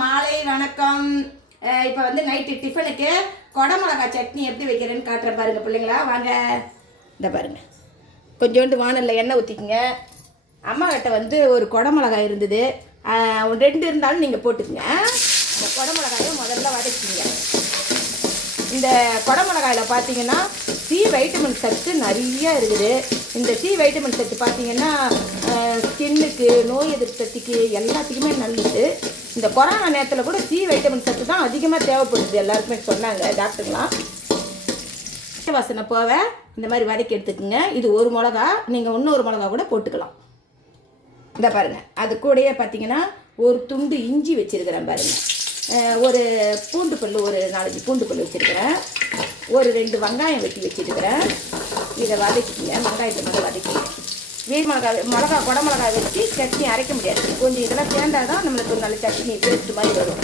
மாலை வணக்கம். இப்போ வந்து நைட்டு டிஃபனுக்கு கொடமிளகா சட்னி எப்படி வைக்கிறேன்னு காட்டுறேன் பாருங்க பிள்ளைங்களா. வாங்க, இந்த பாருங்க. கொஞ்சோண்டு வானலில் எண்ணெய் ஊற்றிக்குங்க. அம்மா கிட்ட வந்து ஒரு கொடமிளகாய் இருந்தது, 2 இருந்தாலும் நீங்கள் போட்டுக்குங்க. இந்த கொடமிளகாயை முதல்ல வதக்கிங்க. இந்த கொடமிளகாயில் பார்த்தீங்கன்னா சி வைட்டமின் சத்து நிறைய இருக்குது. இந்த சி வைட்டமின் சத்து பார்த்தீங்கன்னா ஸ்கின்னுக்கு, நோய் எதிர்ப்பு சக்திக்கு எல்லாத்துக்குமே நல்லது. இந்த கொரோனா நேரத்தில் கூட சி வைட்டமின் சத்து தான் அதிகமாக தேவைப்படுது, எல்லாருக்குமே சொன்னாங்க டாக்டர்லாம். வாசனை போக இந்த மாதிரி வதக்கி எடுத்துக்கோங்க. இது ஒரு மிளகா, நீங்கள் இன்னொரு மிளகா கூட போட்டுக்கலாம். இந்த பாருங்கள், அது கூடயே பார்த்தீங்கன்னா ஒரு துண்டு இஞ்சி வச்சுருக்கிறேன் பாருங்கள். ஒரு பூண்டு பல், ஒரு 4 பூண்டு பல் வச்சுருக்கிறேன். ஒரு 2 வெங்காயம் வெட்டி வச்சுருக்கிறேன். இதை வதக்கிங்க, வெங்காயத்தை மட்டும் வதக்கிங்க. மிளகா கொடமிளகா வச்சு சட்னி அரைக்க முடியாது, கொஞ்சம் இதெல்லாம் சேர்ந்தால் தான் நம்மளுக்கு ஒரு நல்ல சட்னி பேஸ்ட் மாதிரி வரும்.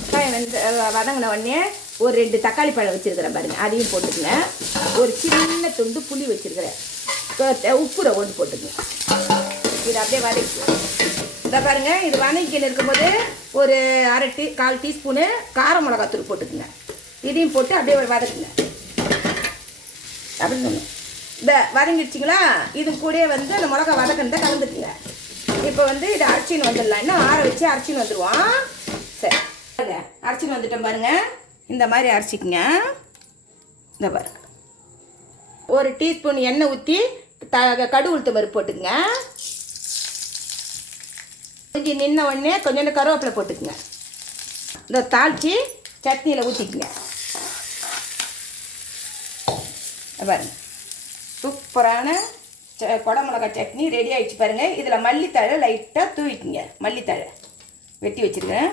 வெங்காயம் வதங்கின உடனே ஒரு 2 தக்காளி பழம் வச்சுருக்கிறேன் பாருங்கள், அதையும் போட்டுக்குங்க. ஒரு சின்ன துண்டு புளி வச்சுருக்கிறேன், உப்புரை ஒன்று போட்டுக்குங்க. இதை அப்படியே வதக்கி இதை பாருங்கள். இது வதக்கின்னு இருக்கும்போது ஒரு 1/4 டீஸ்பூனு கார மிளகாத்தூள் போட்டுக்குங்க. இதையும் போட்டு அப்படியே வதக்குங்க. அப்படின்னு சொன்னோம். இந்த வதங்கிடுச்சிங்களா, இது கூட வந்து அந்த மிளகா வதக்கணுதான் கலந்துக்குங்க. இப்போ வந்து இதை அரைச்சின்னு வந்துடலாம். இன்னும் ஆற வச்சு அரைச்சின்னு வந்துடுவோம். சரி, அரைச்சின்னு வந்துட்டோம் பாருங்கள். இந்த மாதிரி அரைச்சிக்குங்க. இந்த பாருங்க, ஒரு டீஸ்பூன் எண்ணெய் ஊற்றி கடுகு உளுத்தம் பருப்பு போட்டுக்குங்க. கொஞ்சம் நின்ன உடனே கொஞ்சோண்டு கருவேப்பிலை போட்டுக்குங்க. இந்த தாளித்து சட்னியில் ஊற்றிக்குங்க. பாருங்க, சூப்பரான கொடமிளகா சட்னி ரெடி ஆகிடுச்சு பாருங்கள். இதில் மல்லித்தழை லைட்டாக தூவிக்குங்க. மல்லித்தழை வெட்டி வச்சுருக்கேன்.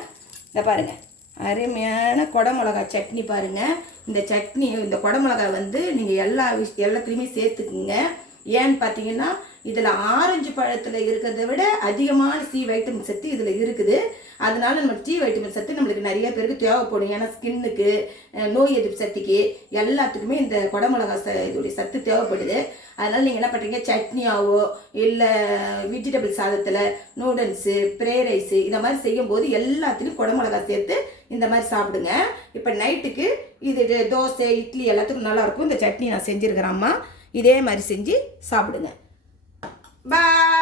இதை பாருங்கள், அருமையான கொடமிளகா சட்னி பாருங்கள். இந்த சட்னி, இந்த கொடமிளகா வந்து நீங்கள் எல்லாத்துலேயுமே சேர்த்துக்குங்க. ஏன்னு பார்த்தீங்கன்னா இதில் ஆரஞ்சு பழத்தில் இருக்கிறத விட அதிகமான சி வைட்டமின் சத்து இதில் இருக்குது. அதனால நம்ம சி வைட்டமின் சத்து நம்மளுக்கு நிறைய பேருக்கு தேவைப்படும். ஏன்னா ஸ்கின்னுக்கு, நோய் எதிர்ப்பு சக்திக்கு எல்லாத்துக்குமே இந்த கொடமிளகா இதோடைய சத்து தேவைப்படுது. அதனால் நீங்கள் என்ன பண்ணுறீங்க, சட்னியாவோ இல்லை வெஜிடபிள் சாதத்தில், நூடுல்ஸு, ஃப்ரை ரைஸு இந்த மாதிரி செய்யும்போது எல்லாத்துலேயும் கொடமிளகா சேர்த்து இந்த மாதிரி சாப்பிடுங்க. இப்போ நைட்டுக்கு இது தோசை, இட்லி எல்லாத்துக்கும் நல்லாயிருக்கும். இந்த சட்னி நான் செஞ்சுருக்கிறேன் அம்மா. இதே மாதிரி செஞ்சு சாப்பிடுங்க. பாய்.